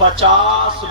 50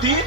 3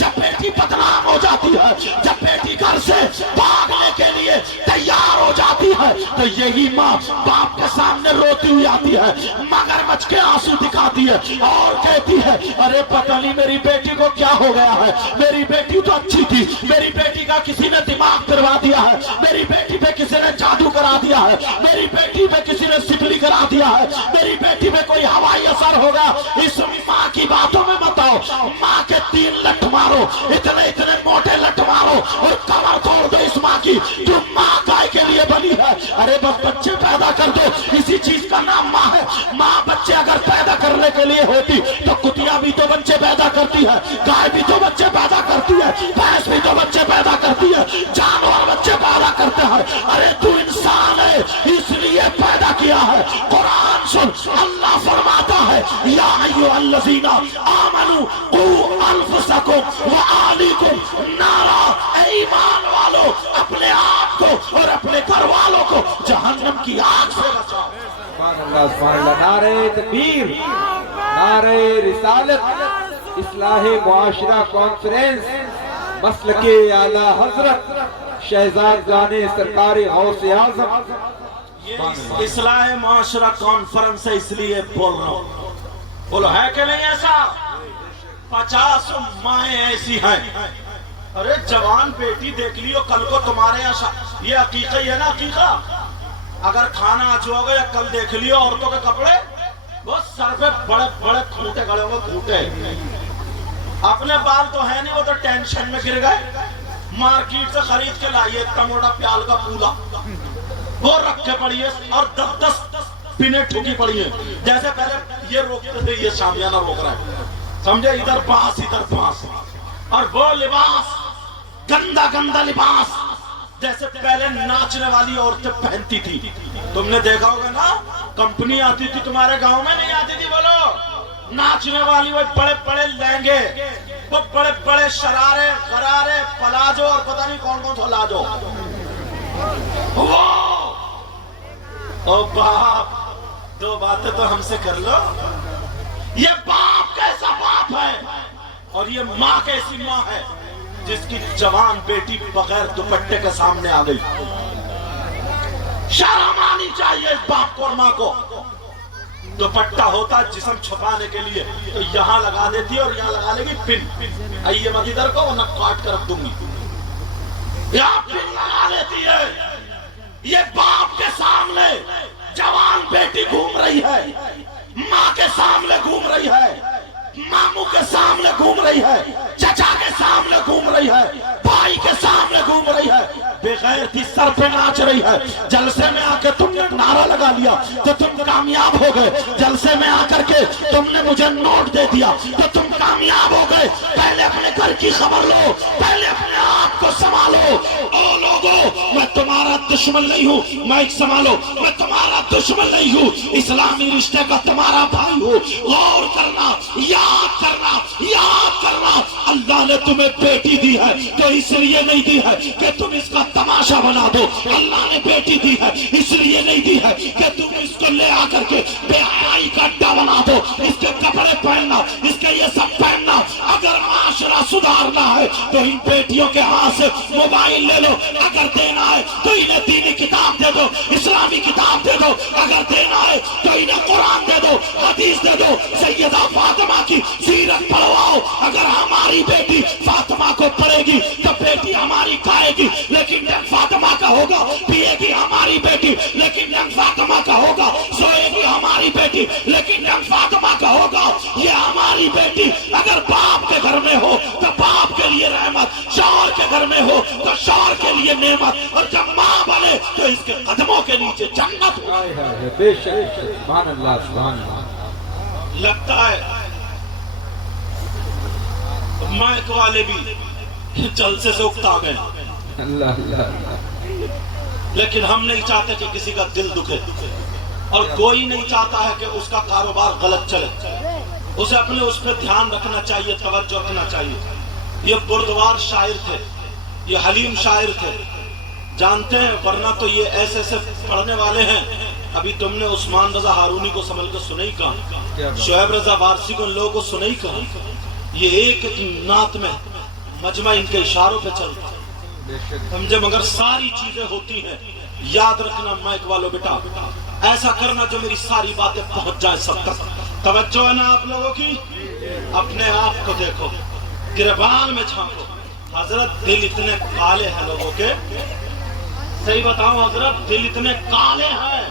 جب بیٹی بدنام ہو جاتی ہے، جب بیٹی گھر سے بھاگنے کے لیے تیار ہو جاتی ہے، تو یہی ماں باپ کے سامنے روتی ہوئی آتی ہے، مگرمچھ کے آنسو دکھاتی ہے اور کہتی ہے ارے پتہ نہیں میری بیٹی کو کیا ہو گیا ہے، میری بیٹی تو اچھی تھی، میری بیٹی کا کسی نے دماغ کروا دیا ہے، میری بیٹی پہ کسی نے جادو کرا دیا ہے، میری بیٹی پہ کسی نے سپلی کرا دیا ہے، میری بیٹی پہ کوئی ہوائی اثر ہوگا۔ اس ماں کی باتوں میں مت آؤ، ماں کے 3 لٹھ مارو، اتنے اتنے موٹے لٹھ مارو اور کمر توڑ دو اس ماں کی جو ماں گائے کے لیے بنی ہے۔ ارے بس بچے پیدا کر دو، اسی چیز کا نام ماں ہے۔ ماں بچے اگر پیدا کرنے کے لیے ہوتی تو کتیا بھی تو بچے پیدا کرتی ہے، گائے بھی تو بچے پیدا کرتی ہے، بھینس بھی تو بچے پیدا کرتی ہے، جانور بچے پیدا کرتے ہیں۔ ارے تو انسان ہے اس لیے پیدا کیا ہے۔ قرآن سن، اللہ فرماتا ہے یا ایھا الذین آمنوا قوا انفسکم وأہلیکم نارا، اے ایمان والو اپنے آپ کو اور اپنے گھر والوں کو جہنم کی آگ سے بچاؤ۔ سبحان اللہ سبحان اللہ۔ نعرہ تکبیر، نعرہ رسالت، اصلاح معاشرہ کانفرنس، مسلک اعلیٰ حضرت شہزاد جان سرکار غوث اعظم۔ یہ اصلاح معاشرہ کانفرنس ہے، اس لیے بول رہا ہوں۔ بولو ہے کہ نہیں ایسا؟ 50 مائیں ایسی ہیں۔ ارے جوان بیٹی دیکھ لیو، کل کو تمہارے یہاں یہ عقیقہ ہی ہے نا، عقیقہ اگر کھانا آج ہوگا یا کل دیکھ لیو عورتوں کے کپڑے وہ سر پہ بڑے بڑے کھوٹے کھڑے ہوئے، کھوٹے اپنے بال تو ہے نہیں، وہ تو ٹینشن میں گر گئے، مارکیٹ سے خرید کے لائیے اتنا موٹا پیال کا پولا، وہ رکھ کے پڑی ہے اور 10 پینے ٹھوکی پڑی ہے، جیسے پہلے یہ روکتے تھے یہ شامیانہ روک رہا ہے، سمجھے، ادھر پاس ادھر پاس، اور وہ لباس گندا گندا لباس جیسے پہلے ناچنے والی عورتیں پہنتی تھی۔ تم نے دیکھا ہوگا نا، کمپنی آتی تھی تمہارے گاؤں میں، نہیں آتی تھی؟ بولو، ناچنے والی وہ بڑے بڑے لہنگے، وہ بڑے بڑے شرارے غرارے پلاجو اور پتہ نہیں کون کون سا لاجو، وہ او باپ، 2 باتیں تو ہم سے کر لو۔ یہ باپ کیسا باپ ہے اور یہ ماں کیسی ماں ہے جس کی جوان بیٹی بغیر دوپٹے کے سامنے آ گئی۔ شرم آنی چاہیے اس باپ کو اور ماں کو۔ دوپٹہ ہوتا جسم چھپانے کے لیے تو یہاں لگا دیتی ہے اور یہاں لگا لے گی پن، آئیے مت ادھر کو ورنہ کاٹ کر رکھ دوں گی، یہاں پن لگا لیتی ہے۔ یہ باپ کے سامنے جوان بیٹی گھوم رہی ہے، ماں کے سامنے گھوم رہی ہے، ماموں کے سامنے گھوم رہی ہے، چچا کے سامنے گھوم رہی ہے، بھائی کے سامنے گھوم رہی ہے، بغیرتی سر پہ ناچ رہی ہے۔ جلسے میں آ کے تم نے نعرہ لگا لیا تو تم کامیاب ہو گئے، جلسے میں آ کر کے تم نے مجھے نوٹ دے دیا تو تم کامیاب ہو گئے۔ پہلے اپنے گھر کی خبر لو، پہلے اپنے آپ کو سنبھالو۔ او لوگو، میں تمہارا دشمن نہیں ہوں، مائک سنبھالو، میں تمہارا دشمن نہیں ہوں، اسلامی رشتے کا تمہارا بھائی ہوں۔ غور کرنا، یاد کرنا، یاد کرنا، اللہ نے تمہیں بیٹی دی ہے تو اس لیے نہیں دی ہے کہ تم اس کا تماشا بنا دو، اللہ نے بیٹی دی ہے اس لیے نہیں دی ہے کہ تم اس کو لے آ کر کے بے حیائی کا اڈا بنا دو، اس کے کپڑے پہننا، اس کے یہ سب پہننا۔ اگر معاشرہ سدھارنا ہے تو ان بیٹیوں کے ہاتھ سے موبائل لے لو، اگر دینا ہے تو انہیں دینی کتاب دے دو، اسلامی کتاب دے دو، اگر دینا ہے تو انہیں قرآن دے دو، حدیث دے دو، سیدہ فاطمہ کی سیرت پڑھواؤ۔ اگر ہماری بیٹی فاطمہ کو پڑھے گی تو بیٹی ہماری کھائے گی، لیکن جنگ فاطمہ کا ہوگا، پیے گی ہماری بیٹی لیکن جنگ فاطمہ کا ہوگا، سوئے گی ہماری بیٹی لیکن جنگ فاطمہ کا ہوگا۔ یہ ہماری بیٹی اگر باپ کے گھر میں ہو تو باپ کے لیے رحمت، شوہر کے گھر میں ہو تو شوہر کے لیے نعمت، اور جب ماں بنے تو اس کے قدموں کے نیچے جنت ہو۔ بے شک، سبحان اللہ سبحان اللہ۔ لگتا ہے مائک والے بھی جلسے سے اکتا گئے، اللہ اللہ اللہ۔ لیکن ہم نہیں چاہتے کہ کسی کا دل دکھے، اور کوئی نہیں چاہتا ہے کہ اس کا کاروبار غلط چلے، اسے اپنے اس پہ دھیان رکھنا چاہیے، توجہ رکھنا چاہیے۔ یہ بردوار شاعر تھے، یہ حلیم شاعر تھے، جانتے ہیں، ورنہ تو یہ ایسے ایسے پڑھنے والے ہیں۔ ابھی تم نے عثمان رضا ہارونی کو سنبھل کے سنے ہی کہاں، شعیب رضا وارسی کو ان لوگوں کو سنے ہی کہاں، یہ ایک نعت میں مجمع ان کے اشاروں پہ چلتا ہے سمجھے، مگر ساری چیزیں ہوتی ہیں یاد رکھنا مائک والو بیٹا، ایسا کرنا جو میری ساری باتیں پہنچ جائیں سب تک۔ توجہ ہے نا آپ لوگوں کی؟ اپنے آپ کو دیکھو، گریبان میں جھانکو۔ حضرت دل اتنے کالے ہیں لوگوں کے، صحیح بتاؤں حضرت دل اتنے کالے ہیں،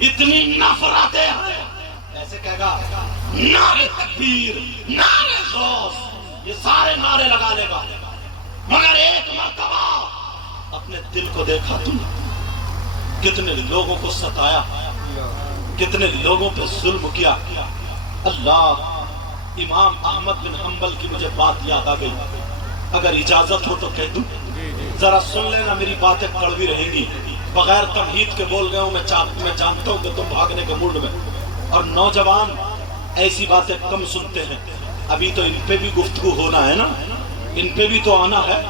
اتنی نفرتیں ہیں، ایسے کہے گا نعرے تکبیر، نعرے غوث، یہ سارے نعرے لگا لے گا، مگر ایک مرتبہ اپنے دل کو دیکھا تم، کتنے لوگوں کو ستایا، کتنے لوگوں پہ ظلم کیا۔ اللہ، امام احمد بن حنبل کی مجھے بات یاد آ گئی، اگر اجازت ہو تو کہہ دوں؟ ذرا سن لینا، میری باتیں کڑوی رہیں گی، بغیر تمہید کے بول گیا ہوں، میں جانتا ہوں کہ تم بھاگنے کے موڈ میں، اور نوجوان ایسی باتیں کم سنتے ہیں۔ ابھی تو ان پہ بھی گفتگو ہونا ہے نا، ان پہ بھی تو آنا ہے،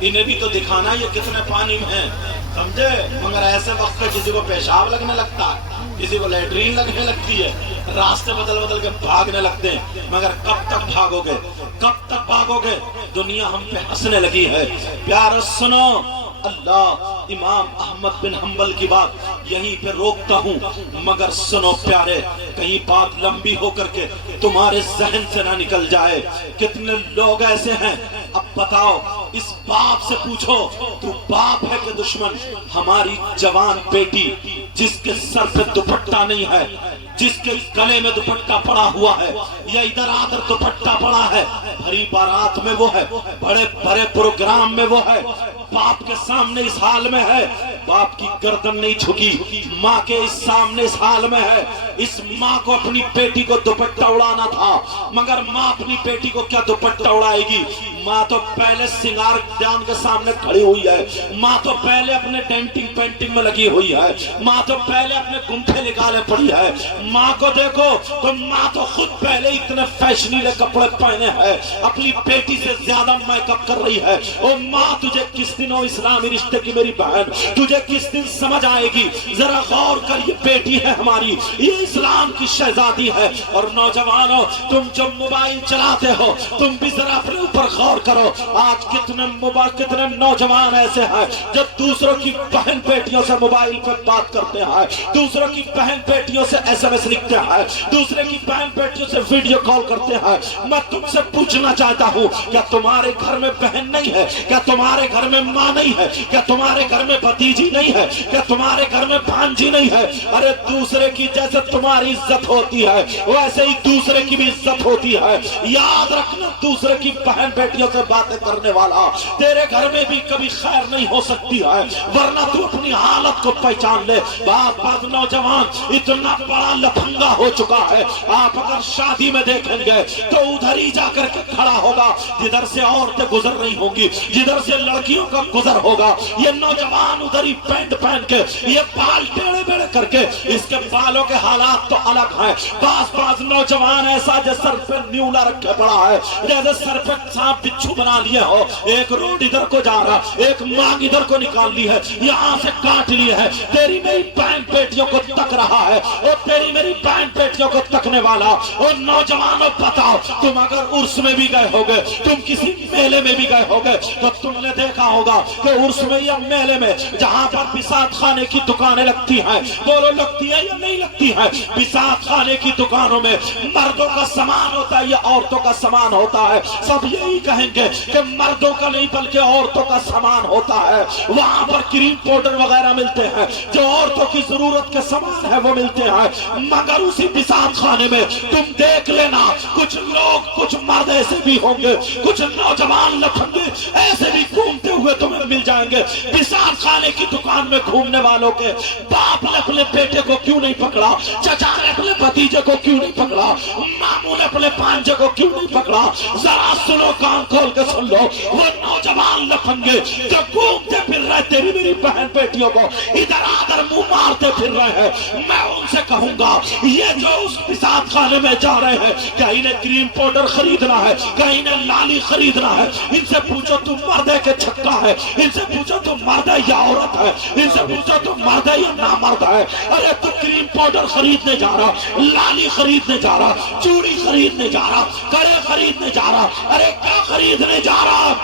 انہیں بھی تو دکھانا ہے یہ کتنے پانی میں ہیں، سمجھے؟ مگر ایسے وقت پہ کسی کو پیشاب لگنے لگتا ہے، کسی کو لیٹرین لگنے لگتی ہے، راستے بدل بدل کے بھاگنے لگتے ہیں، مگر کب تک بھاگو گے؟ کب تک بھاگو گے؟ دنیا ہم پہ ہنسنے لگی ہے۔ پیارو سنو، اللہ، امام احمد بن حنبل کی بات یہیں پہ روکتا ہوں، مگر سنو پیارے، کہیں بات لمبی ہو کر کے تمہارے ذہن سے نہ نکل جائے۔ کتنے لوگ ایسے ہیں، اب بتاؤ، اس باپ سے پوچھو تو باپ ہے کہ دشمن؟ ہماری جوان بیٹی جس کے سر پہ دوپٹہ نہیں ہے، جس کے گلے میں دوپٹہ پڑا ہوا ہے یا ادھر آدھر دوپٹہ پڑا ہے، بھری بارات میں وہ ہے، بڑے بڑے پروگرام میں وہ ہے، باپ کے سامنے اس حال میں ہے، باپ کی گردن نہیں جھکی، ماں کے اس سامنے اس حال میں ہے۔ اس ماں کو اپنی بیٹی کو دوپٹہ اڑانا تھا، مگر ماں اپنی بیٹی کو کیا دوپٹہ اڑائے گی؟ ماں تو پہلے سنگار دان کے سامنے کھڑی ہوئی ہے، ماں تو پہلے اپنے ڈینٹنگ پینٹنگ میں لگی ہوئی ہے، ماں تو پہلے اپنے گنٹھے نکالے پڑی ہے۔ ماں کو دیکھو تو ماں تو خود پہلے اتنے فیشنیلے کپڑے پہنے ہیں، اپنی بیٹی سے زیادہ میک اپ کر رہی ہے۔ او ماں، تجھے کس دن ہو اسلامی رشتے کی میری بہن، تجھے کس دن سمجھ آئے گی؟ ذرا غور کر، یہ بیٹی ہے ہماری، یہ اسلام کی شہزادی ہے۔ اور نوجوانوں، تم جو موبائل چلاتے ہو، تم بھی ذرا اپنے اوپر غور کرو۔ آج کتنے نوجوان ایسے ہیں جو دوسروں کی بہن بیٹیوں سے موبائل پر بات کرتے ہیں، دوسروں کی بہن بیٹیوں سے SMS لکھتے ہیں، دوسرے کی بہن بیٹیوں سے ویڈیو کال کرتے ہیں۔ میں تم سے پوچھنا چاہتا ہوں، کیا تمہارے گھر میں بہن نہیں ہے؟ کیا تمہارے گھر میں ماں نہیں ہے؟ کیا تمہارے گھر میں بھتیجی نہیں ہے؟ کیا تمہارے گھر میں بھانجی نہیں ہے؟ ارے دوسرے کی جیسے تمہاری عزت ہوتی ہے ویسے ہی دوسرے کی بھی عزت ہوتی ہے۔ یاد رکھنا، دوسرے کی بہن بیٹیوں سے باتیں کرنے والا تیرے گھر میں بھی کبھی خیر نہیں ہو سکتی ہے، ورنہ تو اپنی حالت کو پہچان لے۔ بعض نوجوان اتنا بڑا لفنگا ہو چکا ہے، آپ اگر شادی میں دیکھیں گے تو ادھر ہی جا کر کے کھڑا ہوگا جدھر سے عورتیں گزر رہی ہوں گی، جدھر سے لڑکیوں کا گزر ہوگا۔ یہ نوجوان ادھر ہی پینٹ پہن کے، یہ بال ٹیڑے بیڑے کر کے، اس کے بالوں کے حالات تو الگ ہیں۔ بعض نوجوان ایسا جیسے سر پہ نیولا رکھے پڑا ہے، جیسے سر پہ سانپ بچھو بنا لیے ہو، ایک روڈ ادھر کو جا رہا، ایک مانگ ادھر کو نکال لی ہے، یہاں سے کاٹ لی ہے، تیری میری بہن بیٹیوں کو تک رہا ہے، اور تیری میری بہن بیٹیوں کو تکنے والا۔ اور نوجوانوں بتاؤ، تم اگر عرس میں بھی گئے ہوگے، تم کسی میلے میں بھی گئے ہوگے، تو تم نے دیکھا ہوگا کہ عرس میں یا میلے میں جہاں پر بساط خانے کی دکانیں لگتی ہیں، بولو لگتی ہیں یا نہیں لگتی ہیں؟ بساط خانے کی دکانوں میں مردوں کا سامان ہوتا ہے یا عورتوں کا سامان ہوتا ہے؟ سب یہی کہیں گے کہ مردوں کا نہیں بلکہ عورتوں کا سامان ہوتا ہے۔ وہاں پر کریم پاؤڈر وغیرہ ملتے ہیں، جو عورتوں کی ضرورت کے سامان ہے وہ ملتے ہیں، مگر اسی بساط خانے میں تم دیکھ لینا کچھ لوگ، کچھ مرد ایسے بھی ہوں گے، کچھ نوجوان لفنگے ایسے بھی گھومتے ہوئے تمہیں مل جائیں گے۔ بساط خانے کی دکان میں گھومنے والوں کے باپ نے اپنے بیٹے کو کیوں نہیں پکڑا؟ چچا نے اپنے بھتیجے کو کیوں نہیں پکڑا؟ ماموں نے اپنے بھانجے کو کیوں نہیں پکڑا؟ ذرا سنو، کان کھول کے سن لو، وہ نوجوان لفنگے جو گھومتے پھر رہے تیری میری بہن بیٹیوں کو ادھر آدھر منہ مارتے پھر رہے ہیں، میں ان سے کہوں گا یہ جو اس بساط خانے میں جا رہے ہیں، کیا انہیں کریم پاؤڈر خریدنا ہے؟ کیا انہیں لالی خریدنا ہے؟ ان سے پوچھو تم مرد ہے کہ چھکا ہے؟ ان سے پوچھو تم مرد ہے یا عورت ہے؟ ان سے پوچھو تم مرد ہے یا نامرد ہے؟ ارے تو کریم پاؤڈر خریدنے جا رہا، رہا، لالی خریدنے جا رہا، چوڑی خریدنے جا رہا، کڑے خریدنے جا رہا، ارے کیا خریدنے جا رہا؟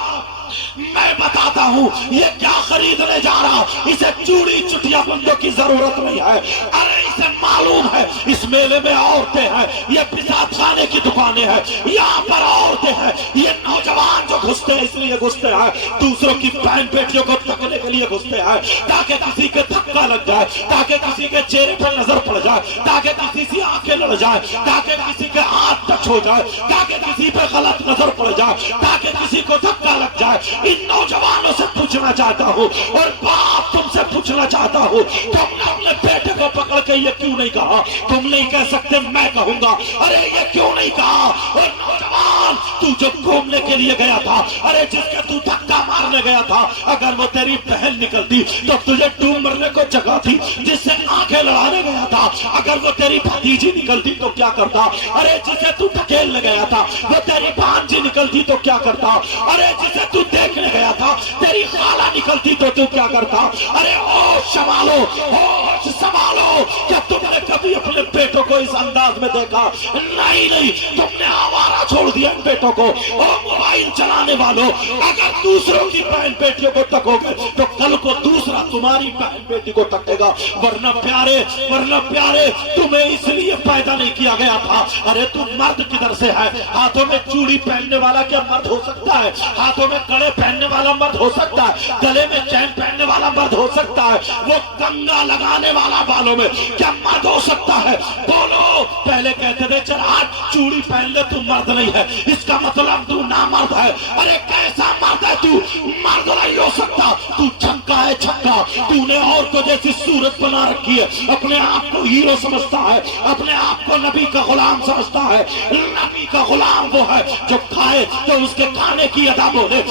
میں بتاتا ہوں یہ کیا خریدنے جا رہا، اسے چوڑی چٹیا بندوں کی ضرورت نہیں ہے، ارے اسے معلوم ہے اس میلے میں عورتیں ہیں، یہ بساط خانے کی دکانیں ہیں، یہاں پر عورتیں ہیں، یہ نوجوان جو گھستے ہیں اس لیے گھستے ہیں، دوسروں کی بہن بیٹیوں کو تکنے کے لیے گھستے ہیں، تاکہ کسی کے دھکا لگ جائے، تاکہ کسی کے چہرے پر نظر پڑ جائے، تاکہ کسی سے آنکھیں لڑ جائے، تاکہ کسی کے ہاتھ ٹچ ہو جائے، تاکہ کسی پہ غلط نظر پڑ جائے، تاکہ کسی کو دھکا لگ جائے۔ ان نوجوانوں سے پوچھنا چاہتا ہوں، اور باپ تم سے پوچھنا چاہتا ہوں، تم نے اپنے بیٹے کو پکڑ کے یہ کیوں نہیں کہا؟ تم نہیں کہہ سکتے میں کہوں گا، ارے یہ کیوں نہیں کہا؟ اور نوجوان تو جو گھومنے کے لیے گیا تھا، ارے جس کے تو دھکا مارنے گیا تھا، اگر وہ تیری بہن نکلتی تو تجھے ڈوب مرنے کو جگہ تھی، جس سے آنکھیں لڑانے گیا تھا اگر وہ تیری بھتیجی نکلتی تو کیا کرتا؟ ارے جسے تو دھکیلنے گیا تھا وہ تیری بھانجی نکلتی تو کیا کرتا؟ ارے جسے تو دیکھنے گیا تھا تیری خالہ نکلتی تو کیا کرتا؟ ارے ہوش سنبھالو، ہوش سنبھالو، کیا تم نے کبھی اپنے بیٹوں کو اس انداز میں دیکھا؟ نہیں، تم نے آوارہ چھوڑ دیا ان بیٹوں کو۔ او موبائل چلانے والوں، اگر دوسروں کی بہن بیٹیوں کو تکو گے تو کل کو دوسرا تمہاری بہن بیٹی کو تکے گا۔ ورنہ پیارے تمہیں اس لیے پیدا نہیں کیا گیا تھا۔ ارے تم مرد کدھر سے ہے؟ ہاتھوں میں چوڑی پہننے والا کیا مرد ہو سکتا ہے؟ ہاتھوں میں کڑے پہننے والا مرد ہو سکتا ہے؟ گلے میں چین پہننے والا مرد ہو سکتا ہے؟ وہ کنگا لگانے والا بالوں میں کیا مرد ہو سکتا ہے؟ بولو، پہلے کہتے تھے چل ہاتھ چوڑی پہن لے تو مرد نہیں ہے، اس کا مطلب تو نامرد ہے۔ ارے کیسا مرد ہے تو؟ مرد نہیں ہو سکتا، تو چھکا ہے چھکا۔ تو نے اور کو جیسی صورت بنا رکھی ہے، اپنے آپ کو ہیرو سمجھتا ہے، اپنے آپ کو نبی کا غلام سمجھتا ہے۔ نبی کا غلام وہ ہے جو کھائے تو اس کے کھانے کی ادا بولے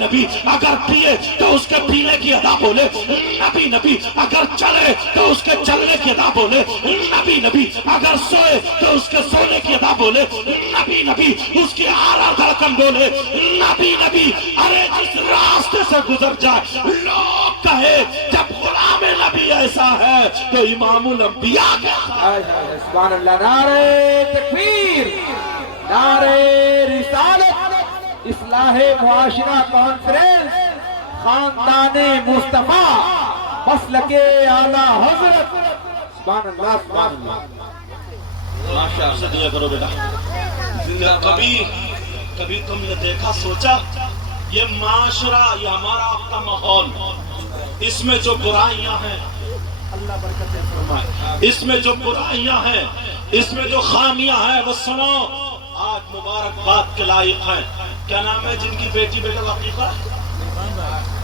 نبی، اگر پیے تو اس کے پینے کی ادا بولے نبی، اگر چلے تو اس کے چلنے کی ادا بولے نبی، اگر سوئے تو اس کے سونے کی ادا بولے نبی، اس کی ہر دھڑکن بولے نبی۔ ارے جس راستے سے گزر جائے لوگ کہے جب غلام نبی ایسا ہے تو امام الانبیاء کیسا ہے؟ سبحان اللہ، نعرہ تکبیر، نعرہ رسالت، اصلاح معاشرہ کانفرنس، خاندان مصطفیٰ، مسلک اعلیٰ حضرت۔ سبحان اللہ، سبحان اللہ، ماشاء اللہ دیا کرو بیٹا۔ کبھی تم نے دیکھا سوچا یہ معاشرہ، یہ ہمارا آپ کا ماحول، اس میں جو برائیاں ہیں اللہ برکتیں فرمائے، اس میں جو برائیاں ہیں، اس میں جو خامیاں ہیں وہ سنو، آج مبارکباد کے لائق ہیں۔ کیا نام ہے جن کی بیٹی بیٹا لطیفہ؟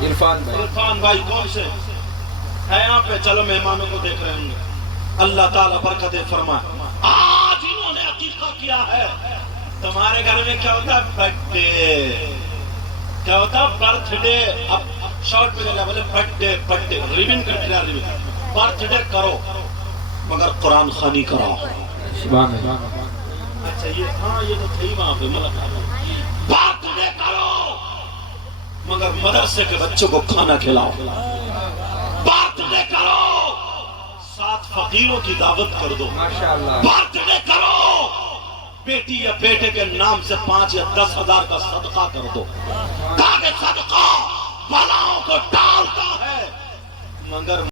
عرفان بھائی، کون سے ہے یہاں پہ؟ چلو مہمانوں کو دیکھ رہے ہوں گے، اللہ تعالیٰ برکتیں فرمائے۔ آج انہوں نے عقیقہ کیا ہے۔ تمہارے گھر میں کیا ہوتا ہے؟ برتھ ڈے، کیا ہوتا ہے؟ Birth day. اب شارٹ پہ لگا بولے برتھ ڈے، ریبن کٹ لیا، ریبن۔ برتھ ڈے کرو مگر قرآن خوانی کراؤ۔ سبحان اللہ۔ اچھا یہ تو تھی وہاں پہ برتھ ڈے کرو مگر مدرسے کے بچوں کو کھانا کھلاؤ۔ برتھ ڈے کرو 7 فقیروں کی دعوت کر دو۔ ماشاءاللہ۔ برتھ ڈے کرو بیٹی یا بیٹے کے نام سے 5 یا 10 ہزار کا صدقہ کر دو، تاکہ صدقہ بلاؤں کو ٹالتا ہے مگر